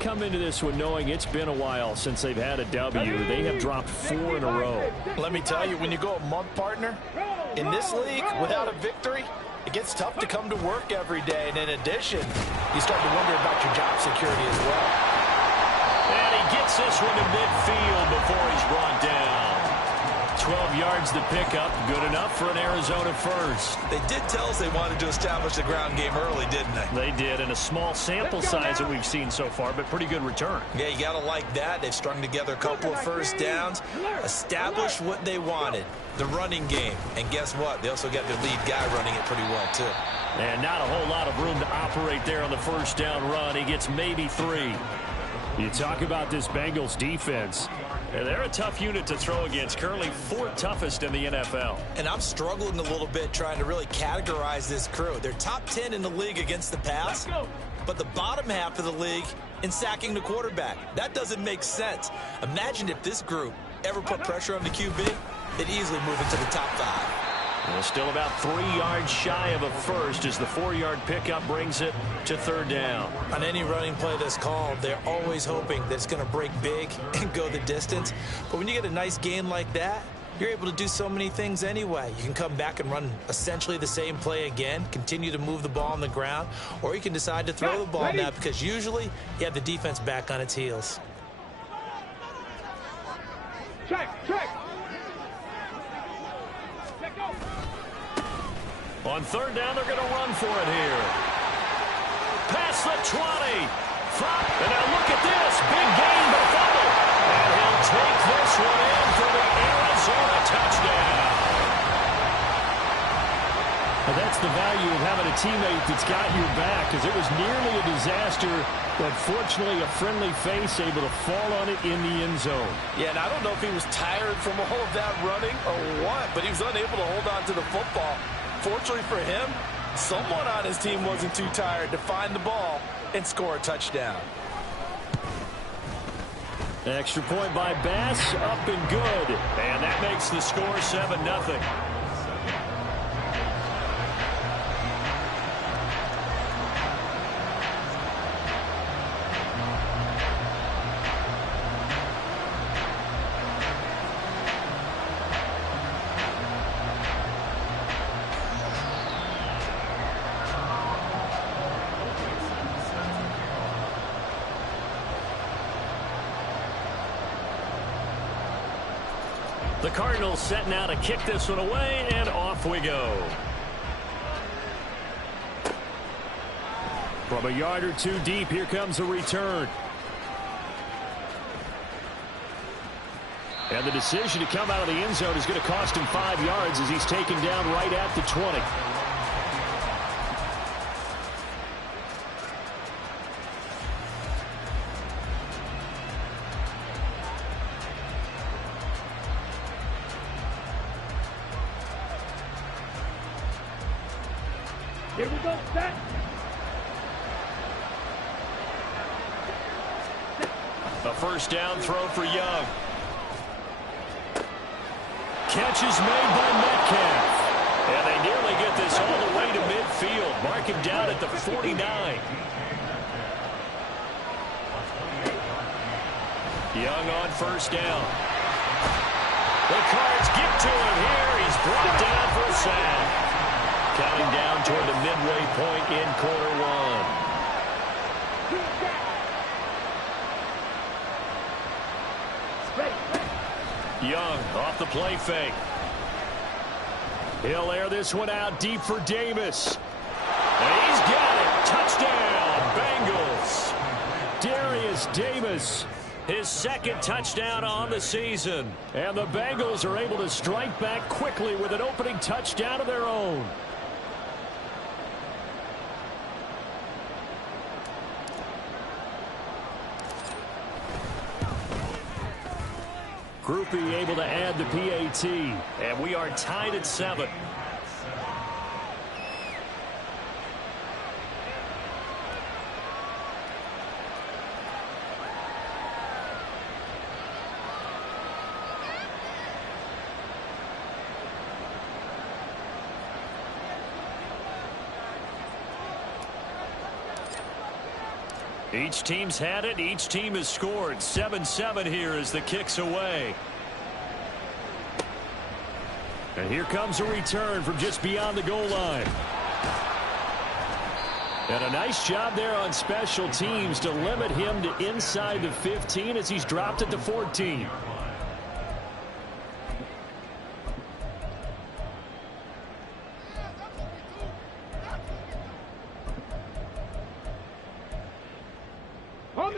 come into this one knowing it's been a while since they've had a W. They have dropped 4 in a row. Let me tell you, when you go a month, partner, in this league, without a victory, it gets tough to come to work every day. And in addition, you start to wonder about your job security as well. And he gets this one to midfield before he's brought down. 12 yards to pick up. Good enough for an Arizona first. They did tell us they wanted to establish the ground game early, didn't they? They did, in a small sample size that we've seen so far, but pretty good return. Yeah, you got to like that. They've strung together a couple of first downs, established what they wanted, the running game. And guess what? They also got their lead guy running it pretty well, too. And not a whole lot of room to operate there on the first down run. He gets maybe 3. You talk about this Bengals defense. And they're a tough unit to throw against, currently 4th toughest in the NFL. And I'm struggling a little bit trying to really categorize this crew. They're top 10 in the league against the pass, but the bottom half of the league in sacking the quarterback. That doesn't make sense. Imagine if this group ever put pressure on the QB, they'd easily move into the top 5. Well, still about 3 yards shy of a first as the 4-yard pickup brings it to 3rd down. On any running play that's called, they're always hoping that it's going to break big and go the distance. But when you get a nice gain like that, you're able to do so many things anyway. You can come back and run essentially the same play again, continue to move the ball on the ground, or you can decide to throw the ball now because usually you have the defense back on its heels. Check. On 3rd down, they're going to run for it here. Past the 20. And now look at this. Big gain, but a fumble. And he'll take this one in for the Arizona touchdown. Well, that's the value of having a teammate that's got your back, because it was nearly a disaster, but fortunately a friendly face able to fall on it in the end zone. Yeah, and I don't know if he was tired from all of that running or what, but he was unable to hold on to the football. Fortunately for him, someone on his team wasn't too tired to find the ball and score a touchdown. Extra point by Bass, up and good. And that makes the score 7-0. The Cardinals set now to kick this one away, and off we go. From a yard or 2 deep, here comes a return. And the decision to come out of the end zone is going to cost him 5 yards as he's taken down right at the 20. Here we go, set. A first down throw for Young. Catch is made by Metcalf. And they nearly get this all the way to midfield. Mark him down at the 49. Young on first down. The Cards get to him here. He's brought down for a sack. Counting down toward the midway point in quarter 1. Young off the play fake. He'll air this one out deep for Davis. And he's got it. Touchdown, Bengals. Darius Davis, his 2nd touchdown on the season. And the Bengals are able to strike back quickly with an opening touchdown of their own. Groupie able to add the PAT, and we are tied at 7. Each team's had it. Each team has scored. 7-7 here as the kick's away. And here comes a return from just beyond the goal line. And a nice job there on special teams to limit him to inside the 15 as he's dropped at the 14.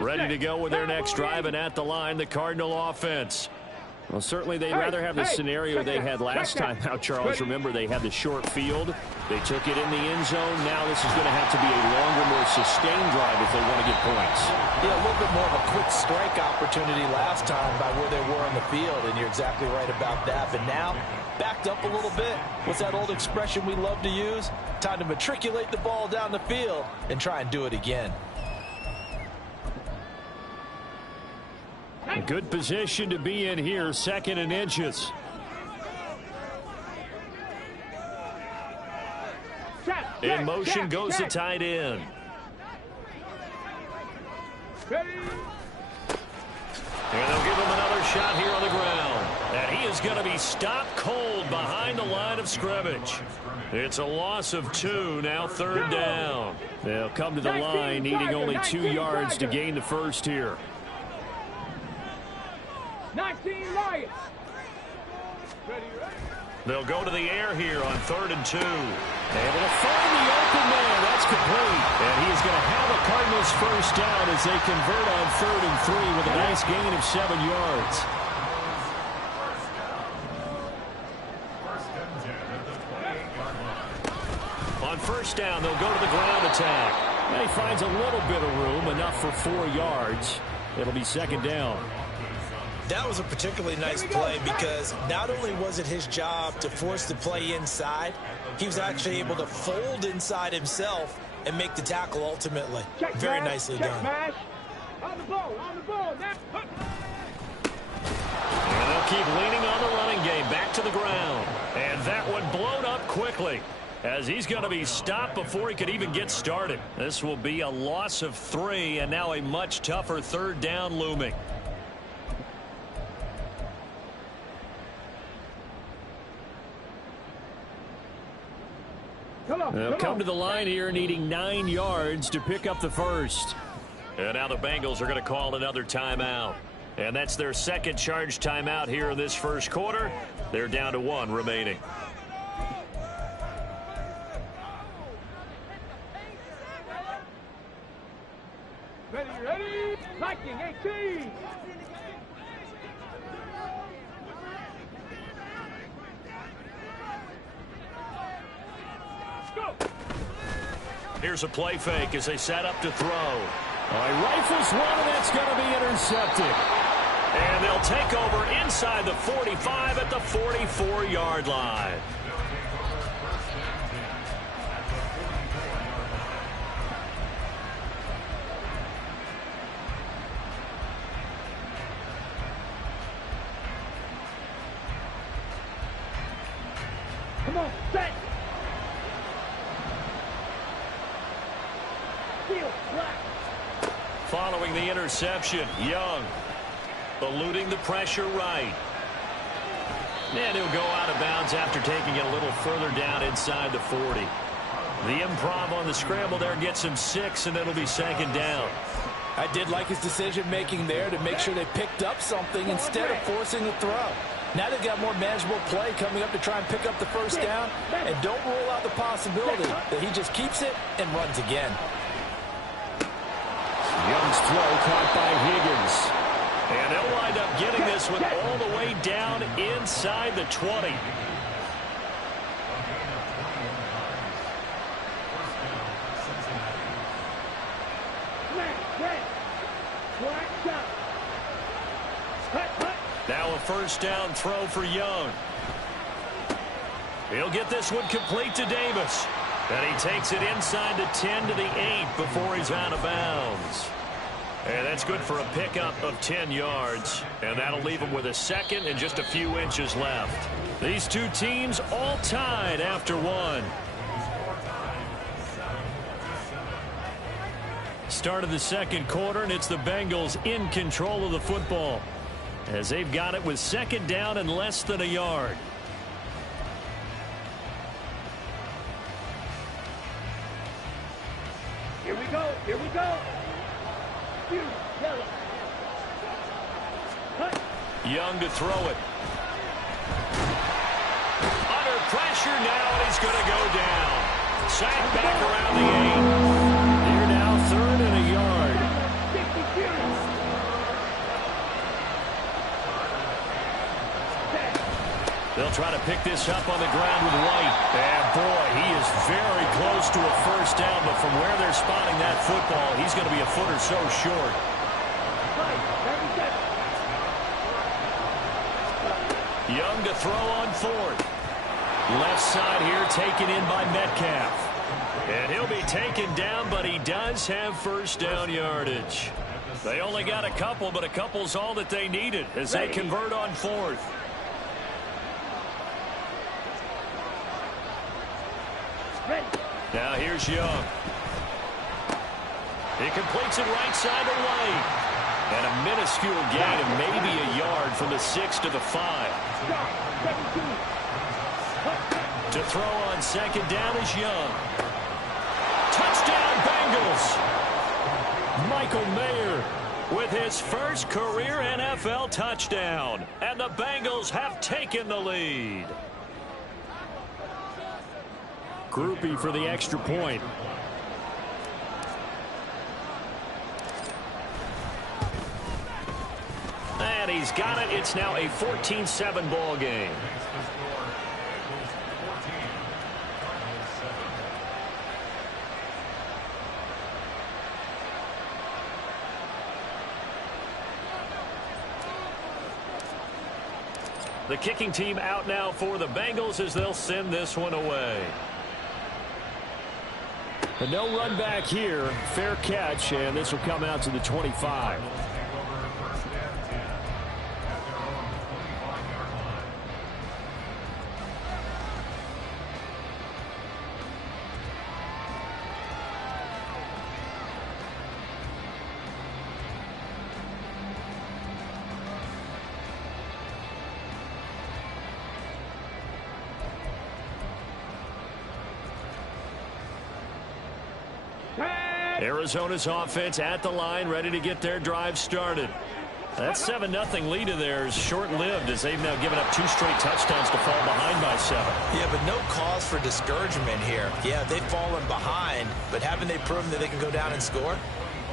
Ready to go with their next drive, and at the line, the Cardinal offense. Well, certainly they'd rather have the scenario they had last time out, Charles. Remember, they had the short field. They took it in the end zone. Now this is going to have to be a longer, more sustained drive if they want to get points. Yeah, a little bit more of a quick strike opportunity last time by where they were on the field, and you're exactly right about that. But now, backed up a little bit. What's that old expression we love to use? Time to matriculate the ball down the field and try and do it again. A good position to be in here, 2nd and inches. In motion goes the tight end. And they'll give him another shot here on the ground. And he is going to be stopped cold behind the line of scrimmage. It's a loss of 2, now 3rd down. They'll come to the line needing only 2 yards to gain the first here. 19 Lions. They'll go to the air here on 3rd and 2. Able to find the open man. That's complete. And he is going to have a Cardinals first down as they convert on 3rd and 3 with a nice gain of 7 yards. On first down, they'll go to the ground attack. And he finds a little bit of room, enough for 4 yards. It'll be 2nd down. That was a particularly nice play because not only was it his job to force the play inside, he was actually able to fold inside himself and make the tackle ultimately. Very nicely done. On the ball, now. And they'll keep leaning on the running game. Back to the ground. And that one blown up quickly as he's going to be stopped before he could even get started. This will be a loss of 3 and now a much tougher 3rd down looming. They'll come to the line here needing 9 yards to pick up the first. And now the Bengals are going to call another timeout. And that's their 2nd charge timeout here in this first quarter. They're down to 1 remaining. Ready. Viking 18. Here's a play fake as they set up to throw. Rifles one, and that's going to be intercepted. And they'll take over inside the 45 at the 44-yard line. Come on, set. Following the interception, Young eluding the pressure right. And he'll go out of bounds after taking it a little further down inside the 40. The improv on the scramble there gets him 6, and it'll be 2nd down. I did like his decision-making there to make sure they picked up something instead of forcing the throw. Now they've got more manageable play coming up to try and pick up the first down, and don't rule out the possibility that he just keeps it and runs again. Young's throw caught by Higgins. And they'll wind up getting this one all the way down inside the 20. Now a first down throw for Young. He'll get this one complete to Davis. And he takes it inside the 10 to the 8 before he's out of bounds. And that's good for a pickup of 10 yards. And that'll leave him with a 2nd and just a few inches left. These two teams all tied after 1. start of the second quarter, and it's the Bengals in control of the football as they've got it with second down and less than a yard. Here we go. Here we go. Young to throw it. Under pressure now, and he's going to go down. Sacked back around the 8. Here now, third and a yard. They'll try to pick this up on the ground with White. And boy, he is very close to a first down, but from where they're spotting that football, he's going to be a foot or so short. Young to throw on fourth. Left side here taken in by Metcalf. And he'll be taken down, but he does have first down yardage. They only got a couple, but a couple's all that they needed as they convert on fourth. Now here's Young. He completes it right side to White. And a minuscule gain of maybe a yard from the 6 to the 5. To throw on second down is Young. Touchdown Bengals. Michael Mayer with his first career NFL touchdown. And the Bengals have taken the lead. Groupie for the extra point. And he's got it. It's now a 14-7 ball game. The kicking team out now for the Bengals as they'll send this one away. But no run back here. Fair catch, and this will come out to the 25. Arizona's offense at the line, ready to get their drive started. That 7-0 lead of theirs short-lived as they've now given up 2 straight touchdowns to fall behind by 7. Yeah, but no cause for discouragement here. Yeah, they've fallen behind, but haven't they proven that they can go down and score?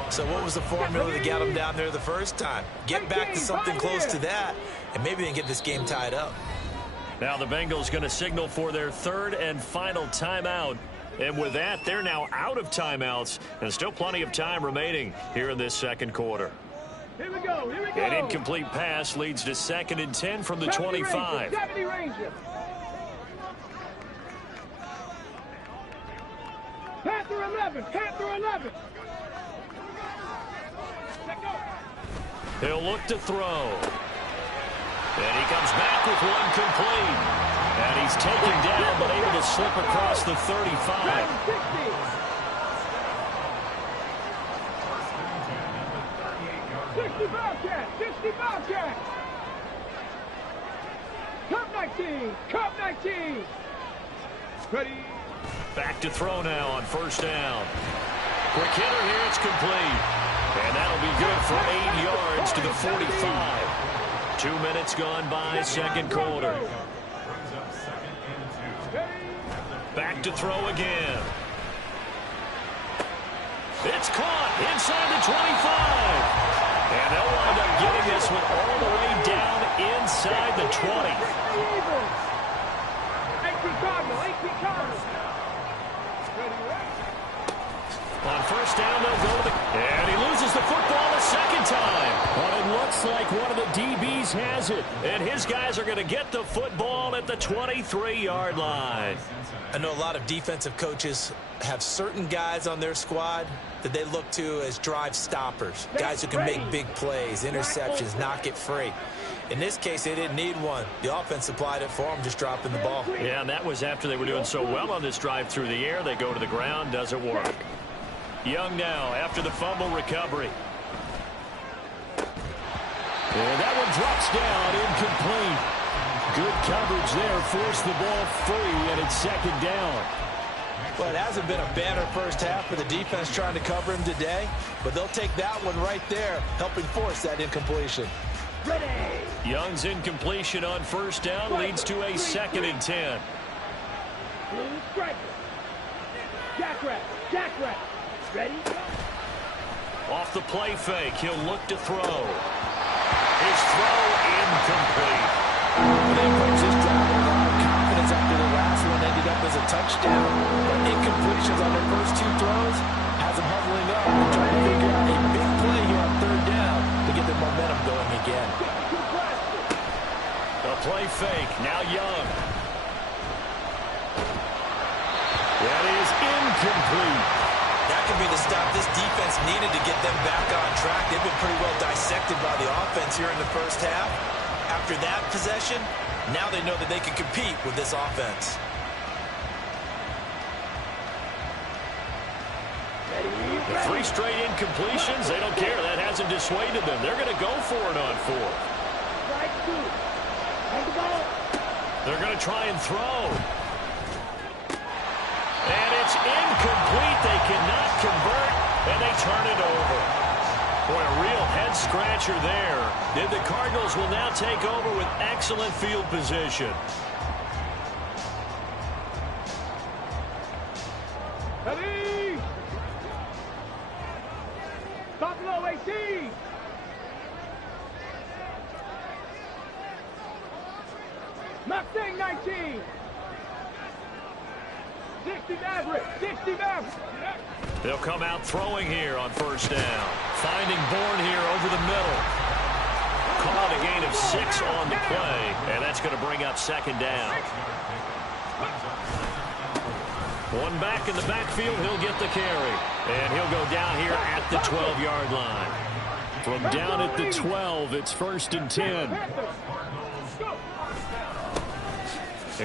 So what was the formula that got them down there the first time? Get back to something close to that, and maybe they can get this game tied up. Now the Bengals going to signal for their third and final timeout. And with that, they're now out of timeouts, and still plenty of time remaining here in this second quarter. Here we go, here we go. An incomplete pass leads to 2nd and 10 from the 25. 70 Ranger. Panther 11, Panther 11. He'll look to throw. And he comes back with one complete. And he's taken down, but able to slip across the 35. 60 Bobcat, 60 Bobcat. Cup 19, Cup 19. Ready. Back to throw now on first down. Quick hitter here, it's complete. And that'll be good for 8 yards to the 45. 2 minutes gone by, second quarter. Back to throw again. It's caught inside the 25. And they'll wind up getting this one all the way down inside the 20. 18 Cardinal, 18 Cardinal. On first down, they'll go to the... And he loses the football a second time. But it looks like one of the DBs has it. And his guys are going to get the football at the 23-yard line. I know a lot of defensive coaches have certain guys on their squad that they look to as drive stoppers. Guys who can make big plays, interceptions, knock it free. In this case, they didn't need one. The offense supplied it for them, just dropping the ball. Yeah, and that was after they were doing so well on this drive through the air. They go to the ground, doesn't work. Young now after the fumble recovery. And that one drops down, incomplete. Good coverage there, forced the ball free, and it's second down. Well, it hasn't been a banner first half for the defense trying to cover him today, but they'll take that one right there, helping force that incompletion. Ready. Young's incompletion on first down leads to a 2nd and 10. Strike. Jackrabbit. Jackrabbit. Ready. Off the play fake, he'll look to throw. His throw incomplete. They approach this drive with a lot of confidence after the last one ended up as a touchdown. But incompletions on their first 2 throws has them huddling up and trying to figure out a big play here on 3rd down to get their momentum going again. A play fake, now Young. That is incomplete. That could be the stop this defense needed to get them back on track. They've been pretty well dissected by the offense here in the first half. After that possession, now they know that they can compete with this offense. The 3 straight incompletions, they don't care. That hasn't dissuaded them. They're going to go for it on 4th. Strike 2. And the ball. They're going to try and throw. And it's incomplete. They cannot convert, and they turn it over. Boy, a real head-scratcher there. The Cardinals will now take over with excellent field position. Ready. Stop low, 18. Mustang 19. 60 Maverick. 60 Maverick. They'll come out throwing here on first down. Finding Bourne here over the middle. Caught a gain of 6 on the play, and that's going to bring up 2nd down. One back in the backfield, he'll get the carry. And he'll go down here at the 12-yard line. From down at the 12, it's 1st and 10.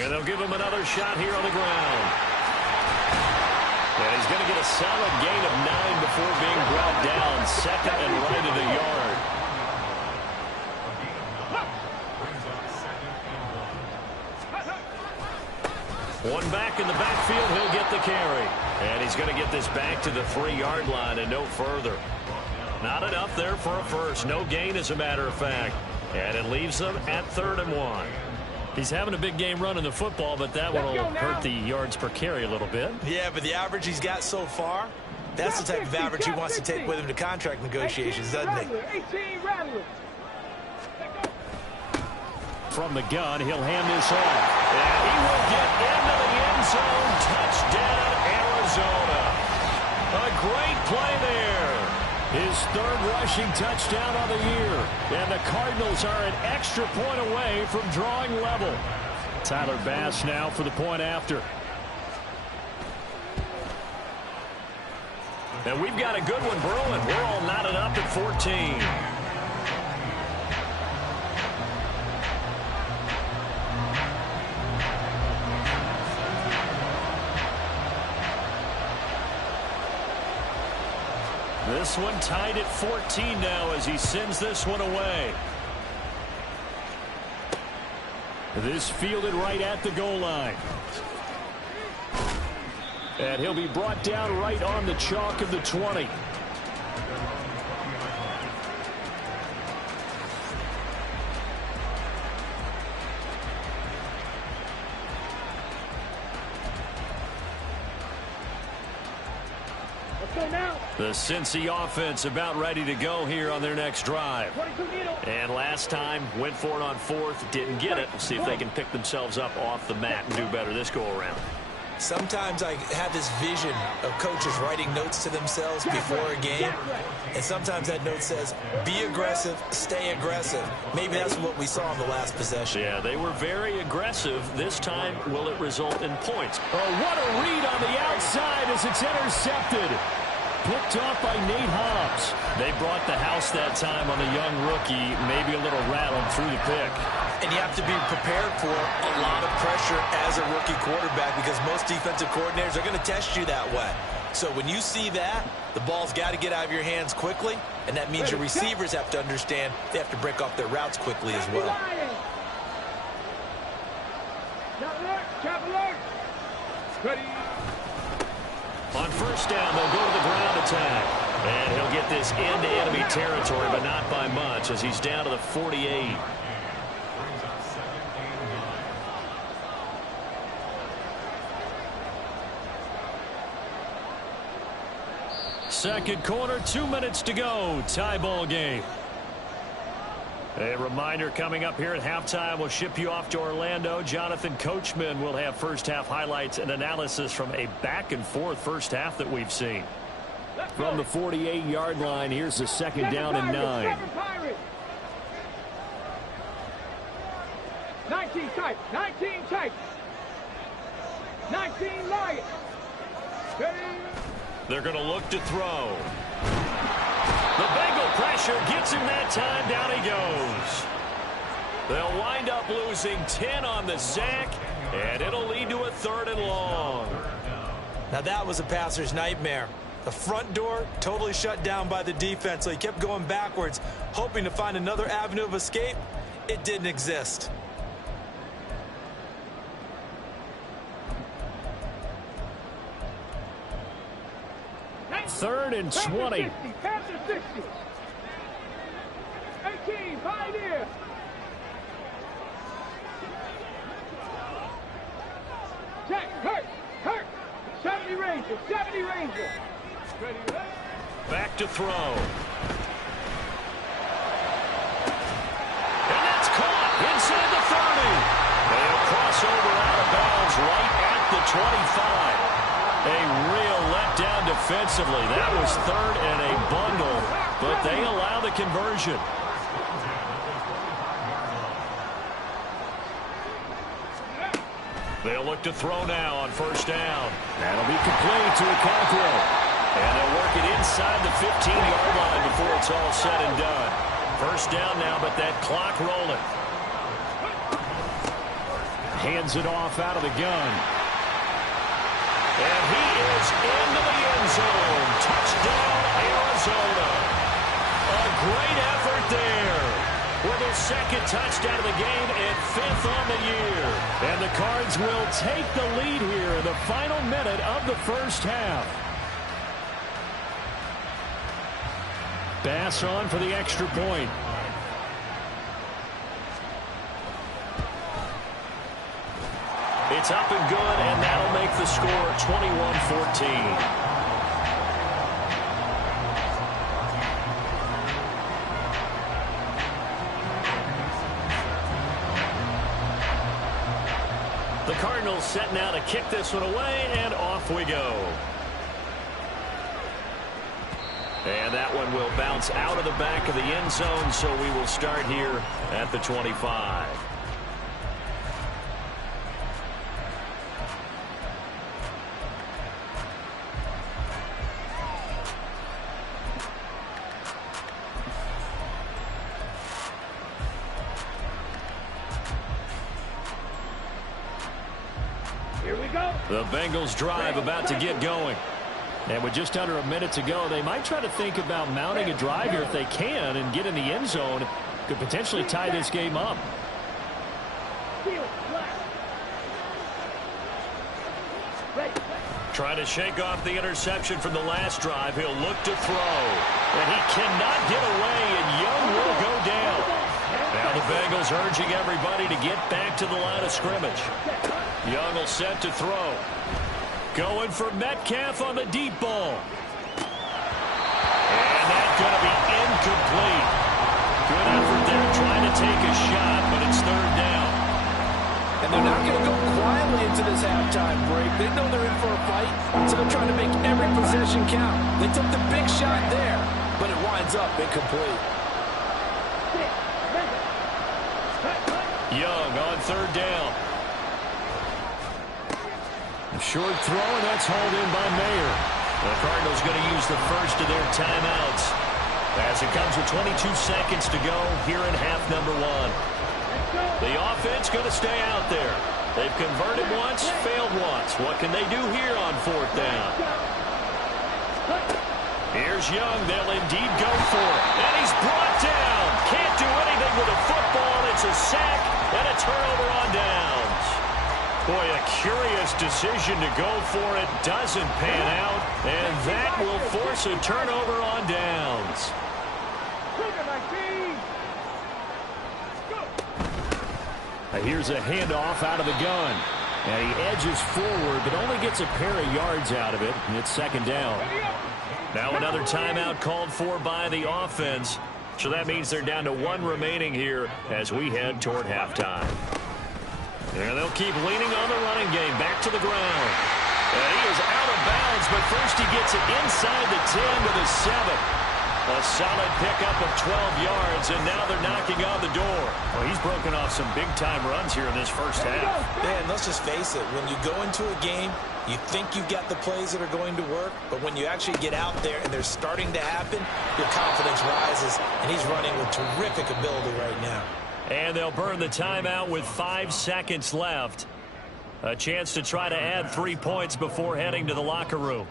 And they'll give him another shot here on the ground. And he's going to get a solid gain of 9 before being brought down. 2nd and right of the yard. One back in the backfield, he'll get the carry. And he's going to get this back to the 3-yard line and no further. Not enough there for a first. No gain, as a matter of fact. And it leaves them at 3rd and 1. He's having a big game running the football, but that one will hurt the yards per carry a little bit. Yeah, but the average he's got so far, that's the type of average he wants to take with him to contract negotiations, doesn't he? 18 Rattler. From the gun, he'll hand this off. And he will get into the end zone. Touchdown, Arizona. A great play there. His 3rd rushing touchdown of the year. And the Cardinals are an extra point away from drawing level. Tyler Bass now for the point after. And we've got a good one brewing. We're all knotted up at 14. This one tied at 14 now as he sends this one away. This fielded right at the goal line. And he'll be brought down right on the chalk of the 20. The Cincy offense about ready to go here on their next drive. And last time, went for it on 4th, didn't get it. We'll see if they can pick themselves up off the mat and do better this go-around. Sometimes I have this vision of coaches writing notes to themselves before a game, and sometimes that note says, be aggressive, stay aggressive. Maybe that's what we saw in the last possession. Yeah, they were very aggressive. This time, will it result in points? Oh, what a read on the outside as it's intercepted. Picked off by Nate Hobbs. They brought the house that time on the young rookie, maybe a little rattled through the pick. And you have to be prepared for a lot of pressure as a rookie quarterback because most defensive coordinators are going to test you that way. So when you see that, the ball's got to get out of your hands quickly, and that means your receivers have to understand they have to break off their routes quickly as well. On first down, they'll go to the ground attack. And he'll get this into enemy territory, but not by much, as he's down to the 48. Second quarter, 2 minutes to go. Tie ball game. A reminder coming up here at halftime. We'll ship you off to Orlando. Jonathan Coachman will have first half highlights and analysis from a back and forth first half that we've seen. From the 48-yard line, here's the second down and 9. 19 tight, 19 tight. 19 Lions. They're going to look to throw. The Bengal pressure gets him that time. Down he goes. They'll wind up losing 10 on the sack, and it'll lead to a 3rd and long. Now that was a passer's nightmare. The front door totally shut down by the defense, so he kept going backwards, hoping to find another avenue of escape. It didn't exist. Third and 20. Panther 60. 18, Pioneer. Check, hurt. 70 Ranger, 70 Ranger. Ready, back to throw. And that's caught inside the 30. They'll cross over out of bounds right at the 25. A real letdown defensively. That was 3rd and a bundle, but they allow the conversion. They'll look to throw now on first down. That'll be complete to Okonkwo. And they'll work it inside the 15-yard line before it's all said and done. First down now, but that clock rolling. Hands it off out of the gun. And he is into the end zone. Touchdown, Arizona. A great effort there. With his second touchdown of the game and 5th on the year. And the Cards will take the lead here in the final minute of the first half. Bass on for the extra point. It's up and good, and that'll make the score 21-14. The Cardinals set now to kick this one away, and off we go. And that one will bounce out of the back of the end zone, so we will start here at the 25. Here we go. The Bengals drive about to get going. And with just under a minute to go, they might try to think about mounting a drive here if they can and get in the end zone. Could potentially tie this game up. Trying to shake off the interception from the last drive. He'll look to throw. And he cannot get away, and Young will go down. Now the Bengals urging everybody to get back to the line of scrimmage. Young will set to throw. Going for Metcalf on the deep ball. And that's going to be incomplete. Good effort there trying to take a shot, but it's 3rd down. And they're not going to go quietly into this halftime break. They know they're in for a fight, so they're trying to make every possession count. They took the big shot there, but it winds up incomplete. Young on 3rd down. A short throw, and that's hauled in by Mayer. The Cardinals going to use the first of their timeouts as it comes with 22 seconds to go here in half number 1. The offense going to stay out there. They've converted once, failed once. What can they do here on 4th down? Here's Young. They'll indeed go for it. And he's brought down. Can't do anything with a football. It's a sack and a turnover on downs. Boy, a curious decision to go for it. Doesn't pan out. And that will force a turnover on downs. Here's a handoff out of the gun. And he edges forward, but only gets a pair of yards out of it. And it's second down. Now another timeout called for by the offense. So that means they're down to one remaining here as we head toward halftime. And they'll keep leaning on the running game. Back to the ground. And he is out of bounds, but first he gets it inside the 10 to the 7. A solid pickup of 12 yards, and now they're knocking on the door. Well, he's broken off some big-time runs here in this first half. Man, let's just face it. When you go into a game, you think you've got the plays that are going to work, but when you actually get out there and they're starting to happen, your confidence rises, and he's running with terrific ability right now. And they'll burn the timeout with 5 seconds left. A chance to try to add 3 points before heading to the locker room.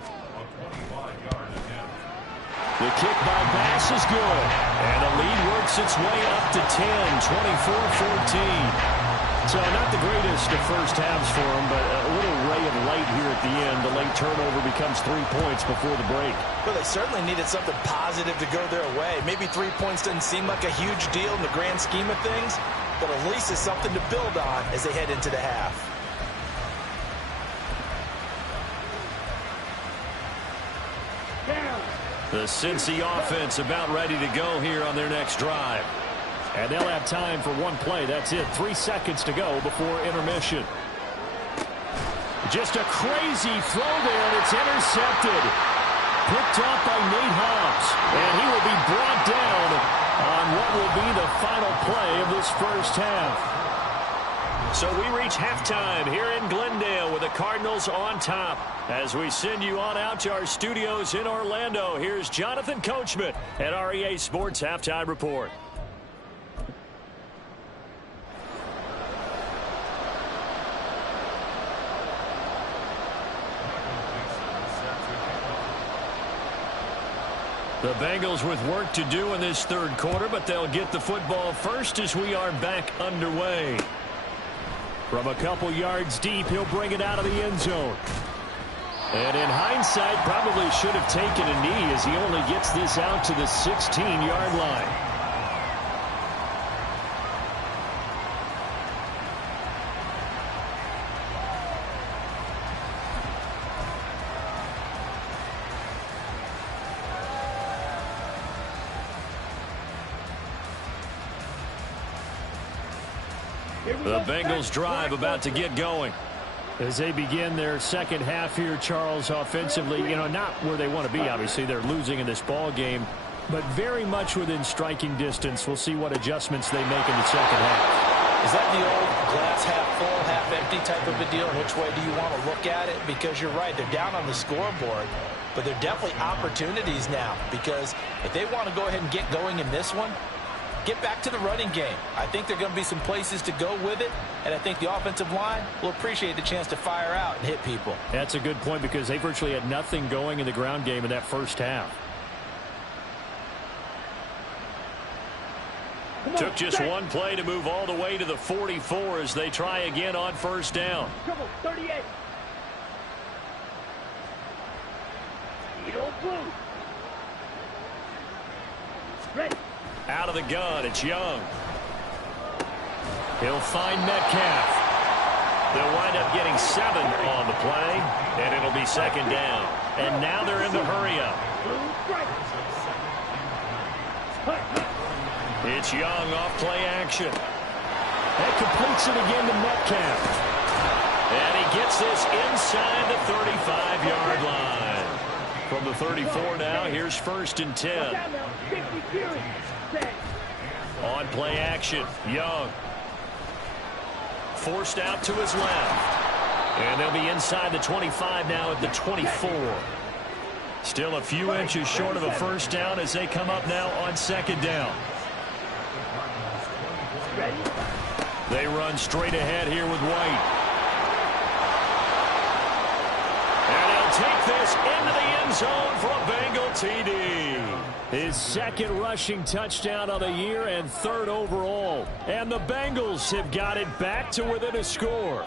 The kick by pass is good. And the lead works its way up to 10, 24-14. So not the greatest of first halves for them, but a little ray of light here at the end. The late turnover becomes 3 points before the break. Well, they certainly needed something positive to go their way. Maybe 3 points doesn't seem like a huge deal in the grand scheme of things, but at least it's something to build on as they head into the half. The Cincy offense about ready to go here on their next drive. And they'll have time for one play. That's it. 3 seconds to go before intermission. Just a crazy throw there, and it's intercepted. Picked off by Nate Hobbs. And he will be brought down on what will be the final play of this first half. So we reach halftime here in Glendale with the Cardinals on top. As we send you on out to our studios in Orlando, here's Jonathan Coachman at REA Sports Halftime Report. The Bengals with work to do in this third quarter, but they'll get the football first as we are back underway. From a couple yards deep, he'll bring it out of the end zone. And in hindsight, probably should have taken a knee as he only gets this out to the 16-yard line. The Bengals drive about to get going. As they begin their second half here, Charles, offensively, not where they want to be, obviously. They're losing in this ball game, but very much within striking distance. We'll see what adjustments they make in the second half. Is that the old glass half full, half empty type of a deal? Which way do you want to look at it? Because you're right, they're down on the scoreboard, but they're definitely opportunities now, because if they want to go ahead and get going in this one, get back to the running game. I think there are going to be some places to go with it, and I think the offensive line will appreciate the chance to fire out and hit people. That's a good point because they virtually had nothing going in the ground game in that first half. Took just one play to move all the way to the 44 as they try again on first down. Come on, 38. Eagle blue. Ready. Out of the gun, it's Young. He'll find Metcalf. They'll wind up getting 7 on the play, and it'll be second down. And now they're in the hurry-up. It's Young off play action. That completes it again to Metcalf. And he gets this inside the 35-yard line. From the 34 now, here's first and 10. On play action, Young. Forced out to his left. And they'll be inside the 25 now at the 24. Still a few inches short of a first down as they come up now on second down. They run straight ahead here with White. And they'll take this into the end zone for a Bengal TD. His second rushing touchdown of the year and third overall. And the Bengals have got it back to within a score.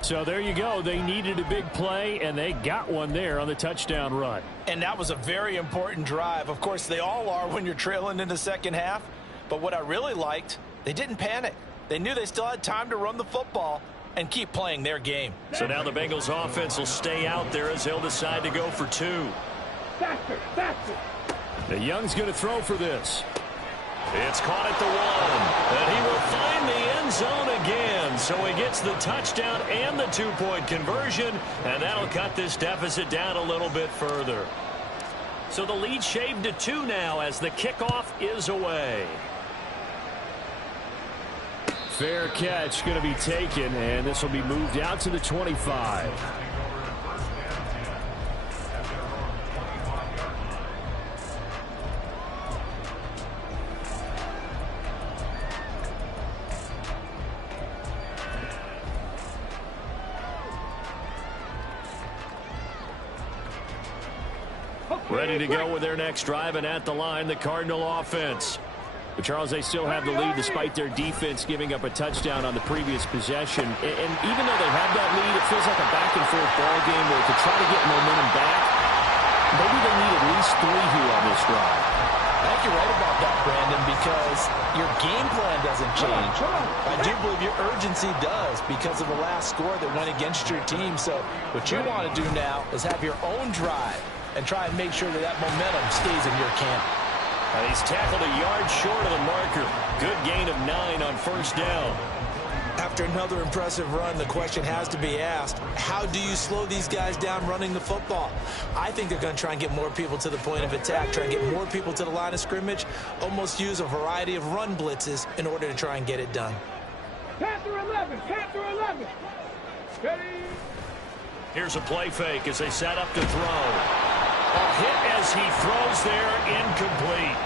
So there you go. They needed a big play, and they got one there on the touchdown run. And that was a very important drive. Of course, they all are when you're trailing in the second half. But what I really liked, they didn't panic. They knew they still had time to run the football and keep playing their game. So now the Bengals offense will stay out there as they'll decide to go for two. Faster, faster. The Young's going to throw for this. It's caught at the 1, and he will find the end zone again. So he gets the touchdown and the two-point conversion, and that'll cut this deficit down a little bit further. So the lead shaved to 2 now as the kickoff is away. Fair catch going to be taken, and this will be moved out to the 25. Ready to go with their next drive, and at the line, the Cardinal offense. But Charles, they still have the lead despite their defense giving up a touchdown on the previous possession. And even though they have that lead, it feels like a back-and-forth ball game where to try to get momentum back, maybe they need at least 3 here on this drive. I think you're right about that, Brandon, because your game plan doesn't change. I do believe your urgency does because of the last score that went against your team. So what you want to do now is have your own drive and try and make sure that that momentum stays in your camp. He's tackled a yard short of the marker. Good gain of 9 on first down. After another impressive run, the question has to be asked, how do you slow these guys down running the football? I think they're going to try and get more people to the point of attack, try and get more people to the line of scrimmage, almost use a variety of run blitzes in order to try and get it done. Panther 11, Panther 11. Ready. Here's a play fake as they set up to throw. A hit as he throws there, incomplete.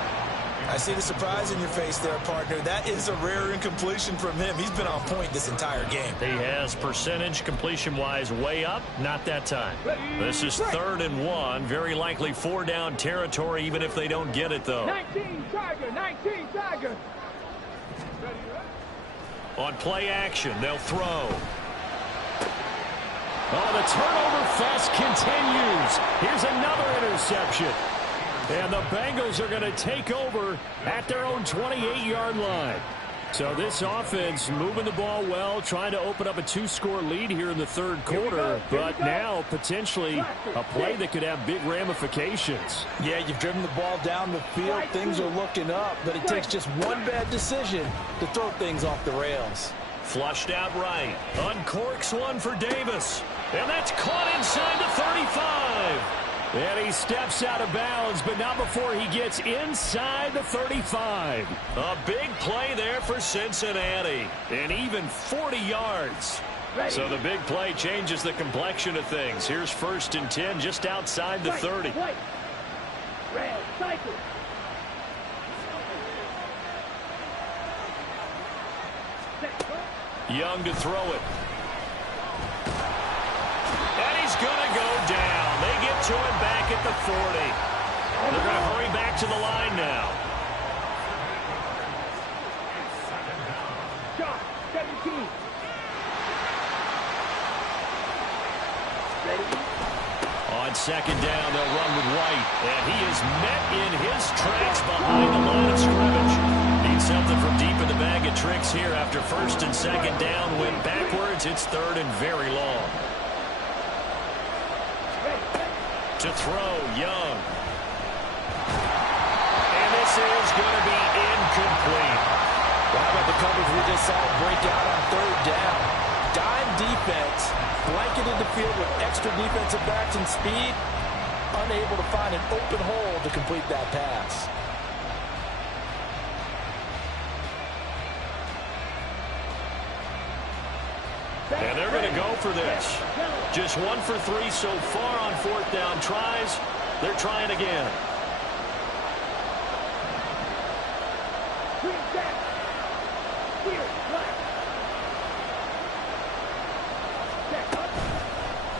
I see the surprise in your face there, partner. That is a rare incompletion from him. He's been on point this entire game. He has percentage completion-wise way up. Not that time. This is 3rd and 1. Very likely 4-down territory, even if they don't get it, though. 19 Tiger, 19 Tiger. On play action, they'll throw. Oh, the turnover fest continues. Here's another interception. And the Bengals are going to take over at their own 28-yard line. So this offense moving the ball well, trying to open up a 2-score lead here in the third quarter. But now potentially a play that could have big ramifications. Yeah, you've driven the ball down the field. Things are looking up, but it takes just one bad decision to throw things off the rails. Flushed out right. Uncorks one for Davis. And that's caught inside the 35. And he steps out of bounds, but not before he gets inside the 35. A big play there for Cincinnati. And even 40 yards. So the big play changes the complexion of things. Here's 1st and 10 just outside the 30. Red, cycle. Young to throw it. And he's going to go down. They get to him back at the 40. They're going to hurry back to the line now. Shot, 17. Ready. On 2nd down, they'll run with White. And he is met in his tracks behind the line of scrimmage. Needs something from deep in the bag of tricks here after 1st and 2nd down. Went backwards. It's 3rd and very long. To throw, Young. And this is going to be incomplete. Well, how about the coverage we just saw break out on 3rd down? Dime defense, blanketed the field with extra defensive backs and speed, unable to find an open hole to complete that pass. And they're going to go for this. Just 1 for 3 so far on 4th down tries. They're trying again.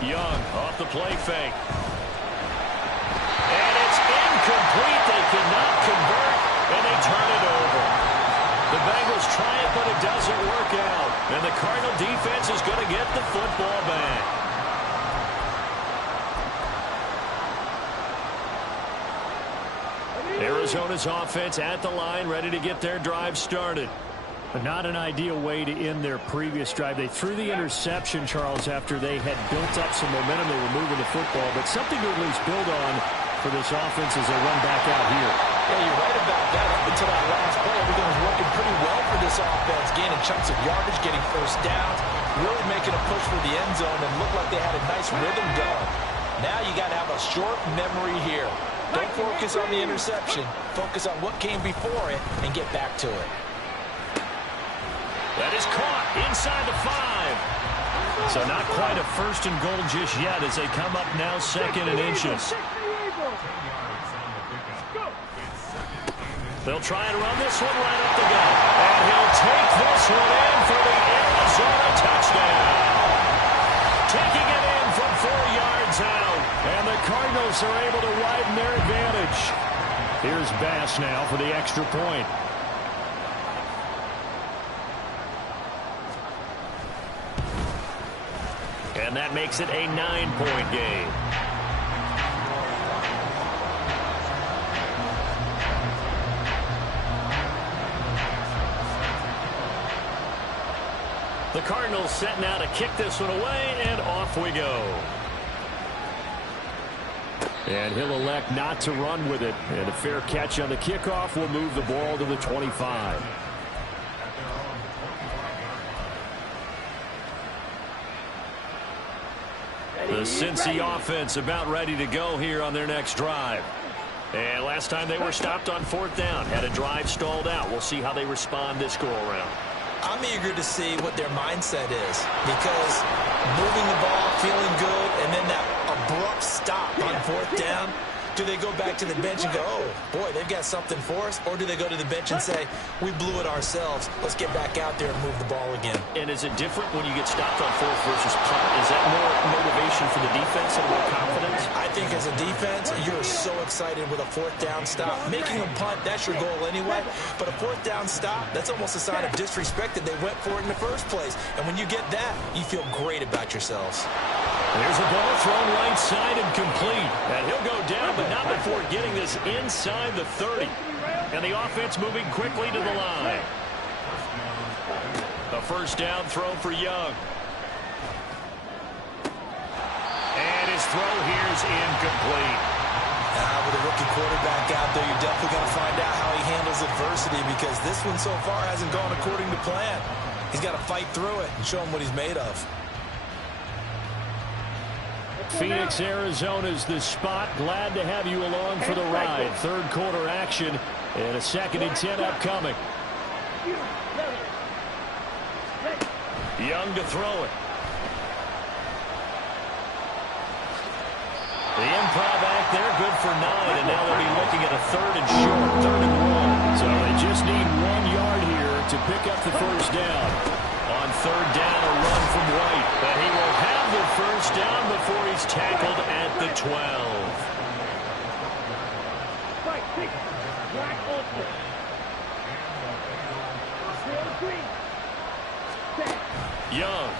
Young off the play fake. And it's incomplete. They cannot convert, and they turn it over. The Bengals try it, but it doesn't work out. And the Cardinal defense is going to get the football back. Arizona's offense at the line, ready to get their drive started. But not an ideal way to end their previous drive. They threw the interception, Charles, after they had built up some momentum. They were moving the football, but something to at least build on for this offense as they run back out here. Yeah, you're right about that. Up until that last play, everything was working pretty well for this offense, gaining chunks of yardage, getting first downs, really making a push for the end zone, and looked like they had a nice rhythm going. Now you got to have a short memory here. Don't focus on the interception. Focus on what came before it and get back to it. That is caught inside the 5. So not quite a first and goal just yet as they come up now second and inches. They'll try and run this one right up the gut. And he'll take this one in for the Arizona touchdown. Taking it in from 4 yards out. And the Cardinals are able to widen their advantage. Here's Bass now for the extra point. And that makes it a 9-point game. The Cardinals setting out to kick this one away, and off we go. And he'll elect not to run with it. And a fair catch on the kickoff will move the ball to the 25. The Cincy offense about ready to go here on their next drive. And last time they were stopped on 4th down, had a drive stalled out. We'll see how they respond this go-around. I'm eager to see what their mindset is, because moving the ball, feeling good, and then that abrupt stop on 4th down, do they go back to the bench and go, oh, boy, they've got something for us? Or do they go to the bench and say, we blew it ourselves, let's get back out there and move the ball again? And is it different when you get stopped on 4th versus punt? Is that more motivation for the defense and more confidence? I think as a defense, you're so excited with a 4th down stop. Making a punt, that's your goal anyway. But a 4th down stop, that's almost a sign of disrespect that they went for it in the first place. And when you get that, you feel great about yourselves. There's a ball thrown right side and complete. And he'll go down, but not before getting this inside the 30. And the offense moving quickly to the line. A first down throw for Young. And his throw here's incomplete. With a rookie quarterback out there, you're definitely going to find out how he handles adversity, because this one so far hasn't gone according to plan. He's got to fight through it and show him what he's made of. Phoenix, Arizona's the spot. Glad to have you along for the ride. 3rd quarter action and a 2nd and 10 upcoming. Young to throw it. The improv act there, good for 9, and now they'll be looking at a 3rd and short, 3rd and 1. So they just need 1 yard here to pick up the first down. On 3rd down, a run from White, but he will have the first down before he's tackled at the 12. Young.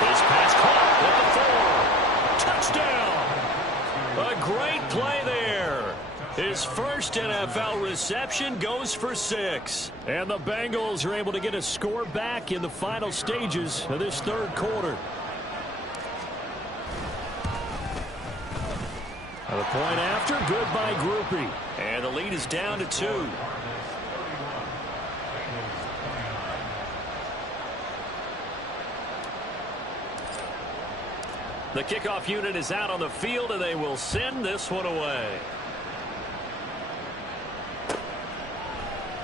His pass caught at the 4. Touchdown. A great play there. His first NFL reception goes for 6. And the Bengals are able to get a score back in the final stages of this 3rd quarter. The point after, good by Groupie. And the lead is down to 2. The kickoff unit is out on the field, and they will send this one away.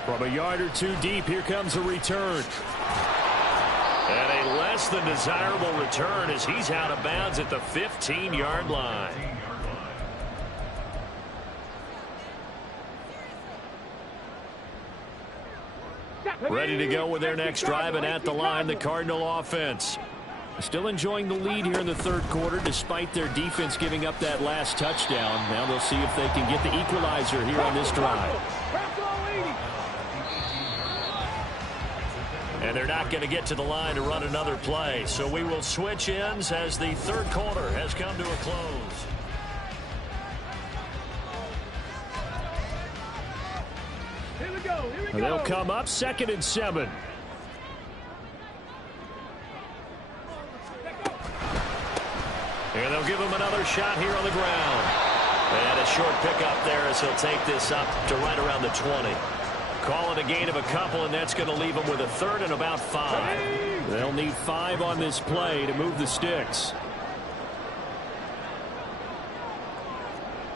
From a yard or 2 deep, here comes a return. And a less than desirable return as he's out of bounds at the 15-yard line. Ready to go with their next drive, and at the line, the Cardinal offense. Still enjoying the lead here in the third quarter despite their defense giving up that last touchdown. Now they'll see if they can get the equalizer here on this drive. And they're not going to get to the line to run another play. So we will switch ends as the third quarter has come to a close. Here we go. They'll come up 2nd and 7. And they'll give him another shot here on the ground. And a short pickup there as he'll take this up to right around the 20. Call it a gain of a couple, and that's going to leave them with a 3rd and about 5. They'll need 5 on this play to move the sticks.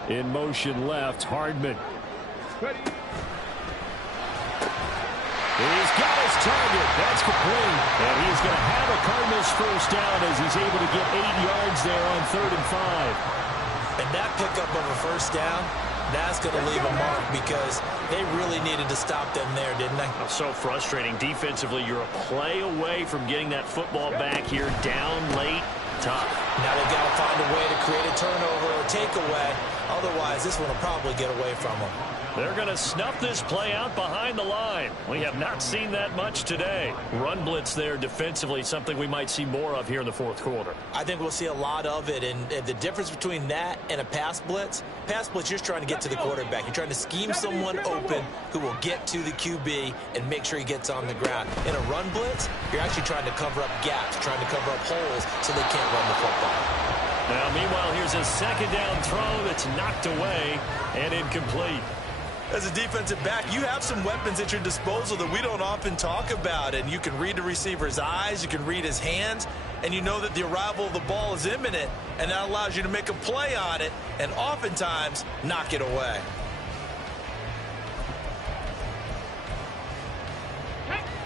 In motion left, Hardman. Ready. He's got his target. That's complete. And he's going to have a Cardinals first down as he's able to get 8 yards there on 3rd and 5. And that pickup of a first down, that's going to leave a mark because they really needed to stop them there, didn't they? So frustrating. Defensively, you're a play away from getting that football back here down late. Tough. Now they've got to find a way to create a turnover or takeaway. Otherwise, this one will probably get away from them. They're going to snuff this play out behind the line. We have not seen that much today. Run blitz there defensively, something we might see more of here in the fourth quarter. I think we'll see a lot of it, and the difference between that and a pass blitz, you're just trying to get to the quarterback. You're trying to scheme someone open who will get to the QB and make sure he gets on the ground. In a run blitz, you're actually trying to cover up gaps, trying to cover up holes so they can't run the football. Now, meanwhile, here's a 2nd down throw that's knocked away and incomplete. As a defensive back, you have some weapons at your disposal that we don't often talk about, and you can read the receiver's eyes, you can read his hands, and you know that the arrival of the ball is imminent, and that allows you to make a play on it and oftentimes knock it away.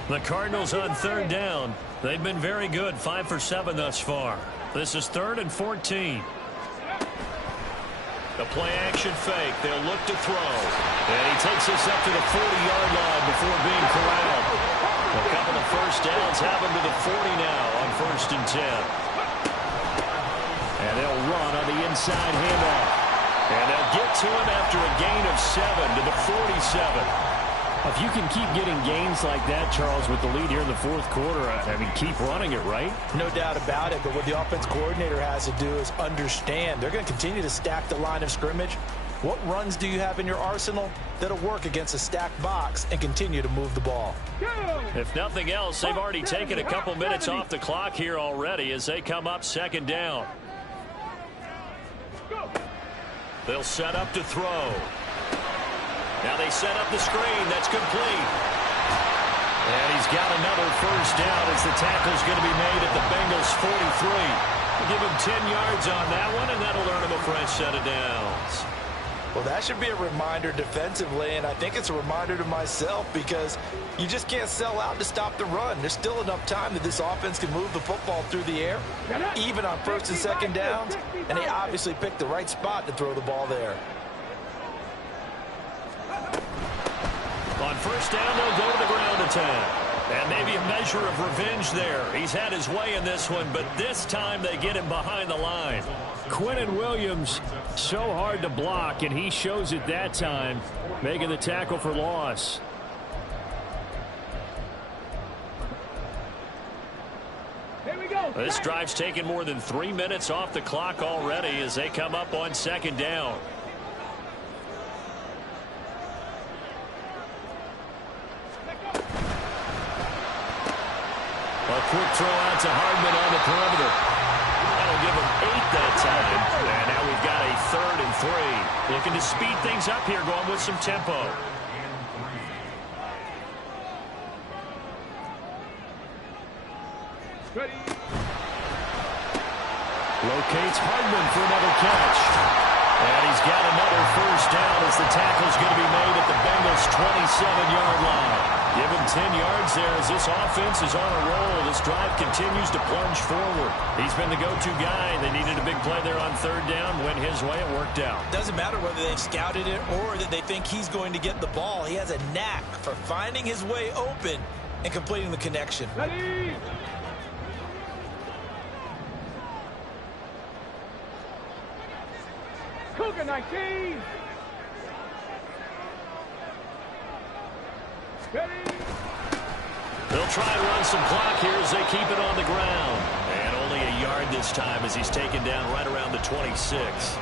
The Cardinals on 3rd down. They've been very good, 5 for 7 thus far. This is 3rd and 14. The play action fake. They'll look to throw. And he takes this up to the 40-yard line before being corralled. A couple of first downs have him to the 40 now on 1st and 10. And they'll run on the inside handoff. And they'll get to him after a gain of 7 to the 47. If you can keep getting gains like that, Charles, with the lead here in the fourth quarter, I mean, keep running it, right? No doubt about it, but what the offense coordinator has to do is understand. They're going to continue to stack the line of scrimmage. What runs do you have in your arsenal that'll work against a stacked box and continue to move the ball? If nothing else, they've already taken a couple minutes off the clock here already as they come up 2nd down. They'll set up to throw. Now they set up the screen. That's complete. And he's got another first down as the tackle's going to be made at the Bengals 43. We'll give him 10 yards on that one, and that'll earn him a fresh set of downs. Well, that should be a reminder defensively, and I think it's a reminder to myself because you just can't sell out to stop the run. There's still enough time that this offense can move the football through the air, even on 1st and 2nd downs, and they obviously picked the right spot to throw the ball there. On 1st down, they'll go to the ground attack. And maybe a measure of revenge there. He's had his way in this one, but this time they get him behind the line. Quinnen Williams, so hard to block, and he shows it that time, making the tackle for loss. Here we go. This drive's taken more than 3 minutes off the clock already as they come up on 2nd down. A quick throw out to Hardman on the perimeter. That'll give him 8 that time. And now we've got a 3rd and 3. Looking to speed things up here, going with some tempo. Ready. Locates Hardman for another catch. And he's got another first down as the tackle's going to be made at the Bengals' 27-yard line. Give him 10 yards there as this offense is on a roll. This drive continues to plunge forward. He's been the go-to guy. They needed a big play there on 3rd down. Went his way. It worked out. Doesn't matter whether they've scouted it or that they think he's going to get the ball. He has a knack for finding his way open and completing the connection. Ready. Luka 19. Ready. They'll try and run some clock here as they keep it on the ground. And only a yard this time as he's taken down right around the 26.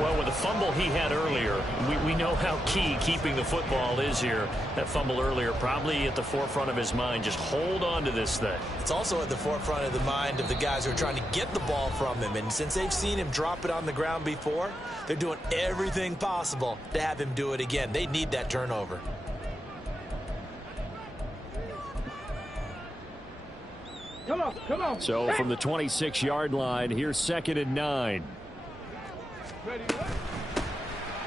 Well, with the fumble he had earlier, we know how key keeping the football is here. That fumble earlier probably at the forefront of his mind. Just hold on to this thing. It's also at the forefront of the mind of the guys who are trying to get the ball from him. And since they've seen him drop it on the ground before, they're doing everything possible to have him do it again. They need that turnover. Come on, come on. So from the 26-yard line, here's 2nd and 9. Ready.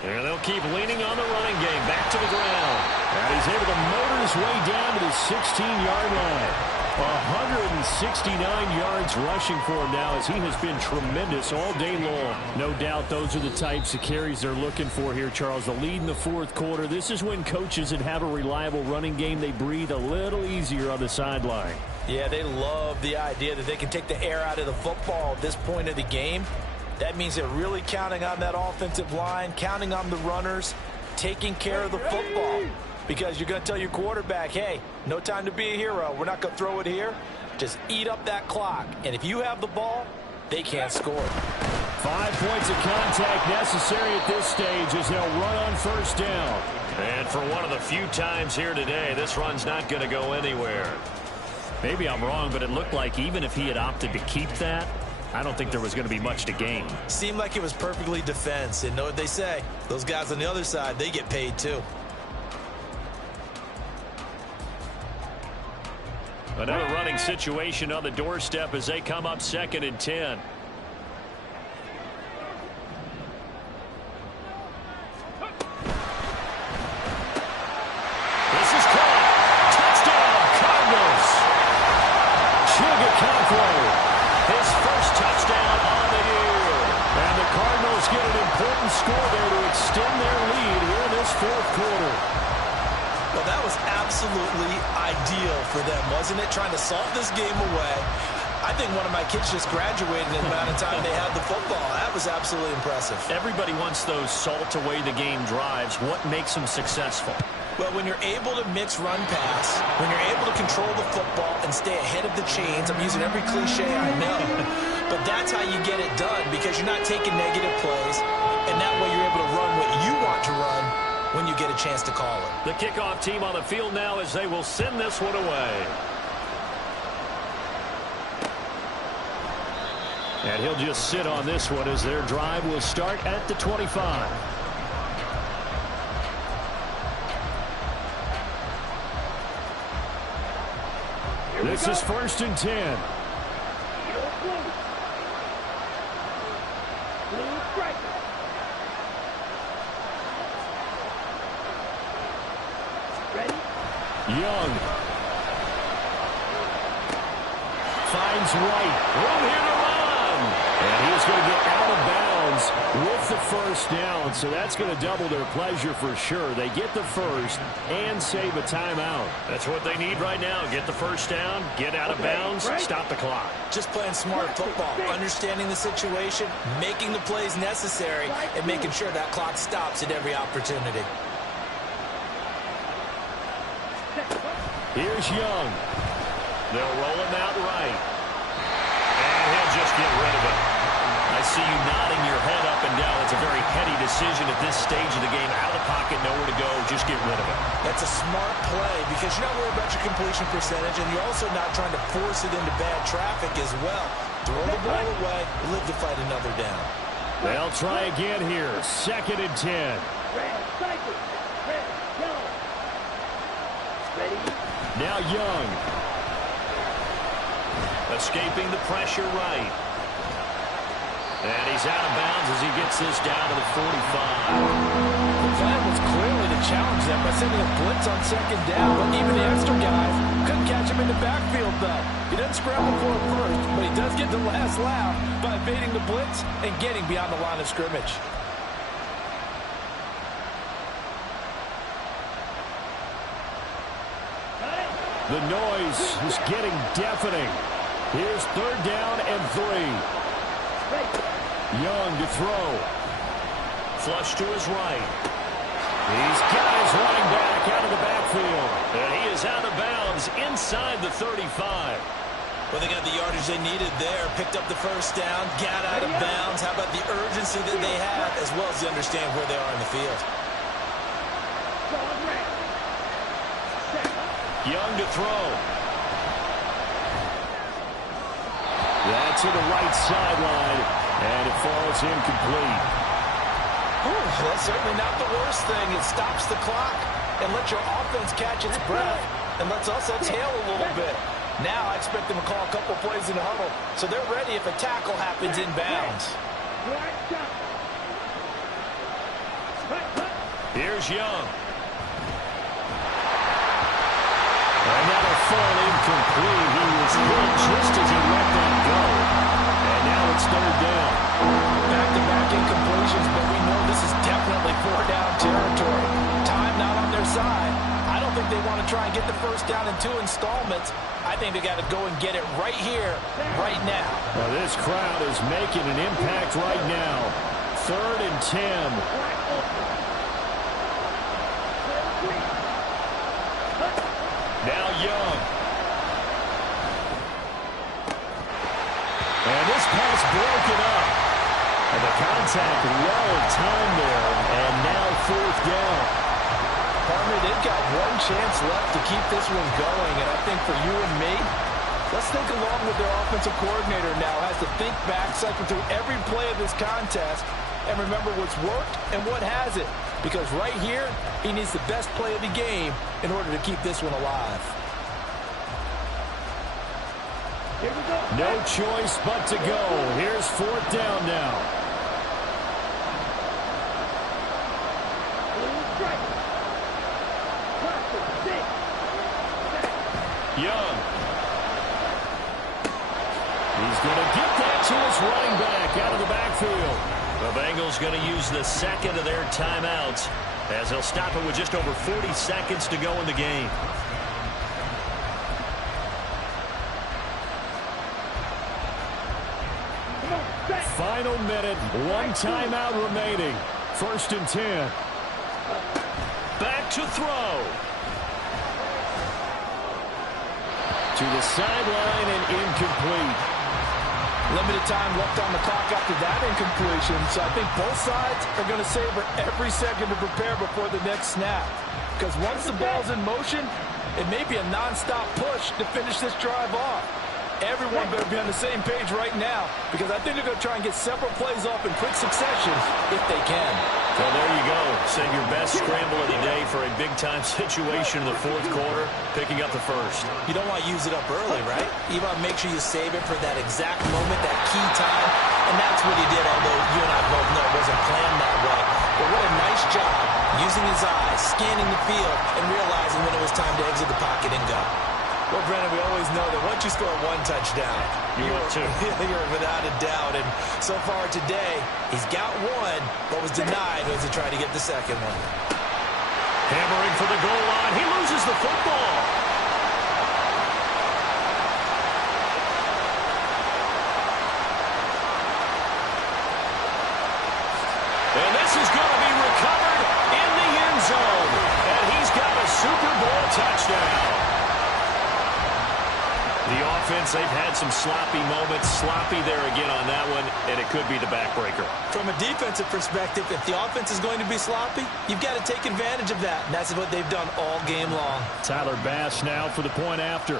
And they'll keep leaning on the running game. Back to the ground. And he's able to motor his way down to the 16-yard line. 169 yards rushing for him now as he has been tremendous all day long. No doubt those are the types of carries they're looking for here, Charles. The lead in the fourth quarter. This is when coaches that have a reliable running game, they breathe a little easier on the sideline. Yeah, they love the idea that they can take the air out of the football at this point of the game. That means they're really counting on that offensive line, counting on the runners, taking care of the football. Because you're going to tell your quarterback, hey, no time to be a hero. We're not going to throw it here. Just eat up that clock. And if you have the ball, they can't score. 5 points of contact necessary at this stage as they'll run on first down. And for one of the few times here today, this run's not going to go anywhere. Maybe I'm wrong, but it looked like even if he had opted to keep that, I don't think there was going to be much to gain. Seemed like it was perfectly defense. And know what they say? Those guys on the other side, they get paid too. Another running situation on the doorstep as they come up 2nd and 10. This is caught. Touchdown, Cardinals. His first touchdown on the year. And the Cardinals get an important score there to extend their lead here in this fourth quarter. Well, that was absolutely ideal for them, wasn't it? Trying to salt this game away. I think one of my kids just graduated in the amount of time they had the football. That was absolutely impressive. Everybody wants those salt away the game drives. What makes them successful? Well, when you're able to mix run pass, when you're able to control the football and stay ahead of the chains, I'm using every cliche I know, but that's how you get it done because you're not taking negative plays, and that way you're able to run what you want to run when you get a chance to call it. The kickoff team on the field now as they will send this one away. And he'll just sit on this one as their drive will start at the 25. This is 1st and 10. Young finds White. Room here to run. And he's going to get out of bounds with the first down. So that's going to double their pleasure for sure. They get the first and save a timeout. That's what they need right now. Get the first down, get out of bounds, stop the clock. Just playing smart football, understanding the situation, making the plays necessary, and making sure that clock stops at every opportunity. Here's Young. They'll roll him out right. And he'll just get rid of it. I see you nodding your head up and down. It's a very heady decision at this stage of the game. Out of the pocket, nowhere to go. Just get rid of it. That's a smart play because you're not worried about your completion percentage, and you're also not trying to force it into bad traffic as well. Throw the ball away, live to fight another down. They'll try again here. 2nd and 10. Now Young. Escaping the pressure right. And he's out of bounds as he gets this down to the 45. The plan was clearly to challenge them by sending a blitz on 2nd down, but even the extra guys couldn't catch him in the backfield, though. He doesn't scramble for it first, but he does get the last laugh by evading the blitz and getting beyond the line of scrimmage. The noise is getting deafening. Here's 3rd down and 3. Young to throw. flush to his right. He's got his running back out of the backfield. And he is out of bounds inside the 35. Well, they got the yardage they needed there. Picked up the first down, got out of bounds. How about the urgency that they have, as well as they understand where they are in the field. Young to throw. That's to the right sideline, and it falls incomplete. Ooh, that's certainly not the worst thing. It stops the clock and lets your offense catch its breath and lets us exhale a little bit. Now I expect them to call a couple plays in the huddle, so they're ready if a tackle happens in bounds. Here's Young. And that'll fall incomplete. He was hit just as he let that go. And now it's third down. Back-to-back incompletions, but we know this is definitely four-down territory. Time not on their side. I don't think they want to try and get the first down in 2 installments. I think they got to go and get it right here, right now. Well, this crowd is making an impact right now. 3rd and 10. Now Young. And this pass broken up. And the contact well timed there. And now 4th down. Partner, they've got one chance left to keep this one going. And I think for you and me, let's think along with their offensive coordinator now. Has to think back, cycle through every play of this contest, and remember what's worked and what hasn't. Because right here, he needs the best play of the game in order to keep this one alive. No choice but to go. Here's 4th down now. Young. He's going to get that to his running back out of the backfield. The Bengals going to use the second of their timeouts as they'll stop it with just over 40 seconds to go in the game. Final minute, 1 timeout remaining. 1st and 10. Back to throw. To the sideline and incomplete. Limited time left on the clock after that incompletion, so I think both sides are going to savor every second to prepare before the next snap. Because once the ball's in motion, it may be a nonstop push to finish this drive off. Everyone better be on the same page right now, because I think they're going to try and get several plays off in quick succession if they can. Well, there you go. Save your best scramble of the day for a big-time situation in the 4th quarter, picking up the first. You don't want to use it up early, right? You want to make sure you save it for that exact moment, that key time, and that's what he did, although you and I both know it wasn't planned that way. But what a nice job using his eyes, scanning the field, and realizing when it was time to exit the pocket and go. Well, Brennan, we always know that once you score one touchdown, you're without a doubt. And so far today, he's got one, but was denied as he tried to get the second one. Hammering for the goal line. He loses the football. And this is going to be recovered in the end zone. And he's got a Super Bowl touchdown. The offense, they've had some sloppy moments. Sloppy there again on that one, and it could be the backbreaker. From a defensive perspective, if the offense is going to be sloppy, you've got to take advantage of that. And that's what they've done all game long. Tyler Bass now for the point after.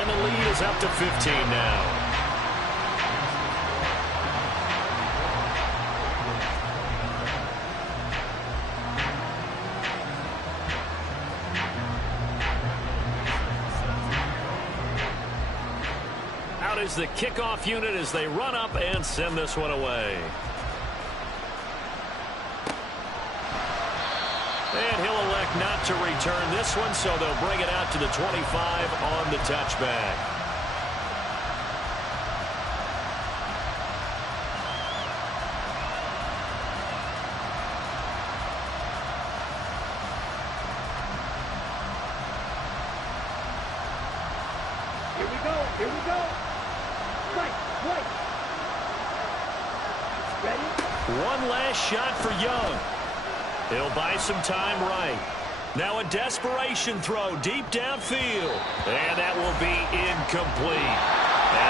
And the lead is up to 15 now. Is the kickoff unit as they run up and send this one away. And he'll elect not to return this one, so they'll bring it out to the 25 on the touchback. Here we go. Right. Ready? One last shot for Young. He'll buy some time right. Now a desperation throw deep downfield. And that will be incomplete.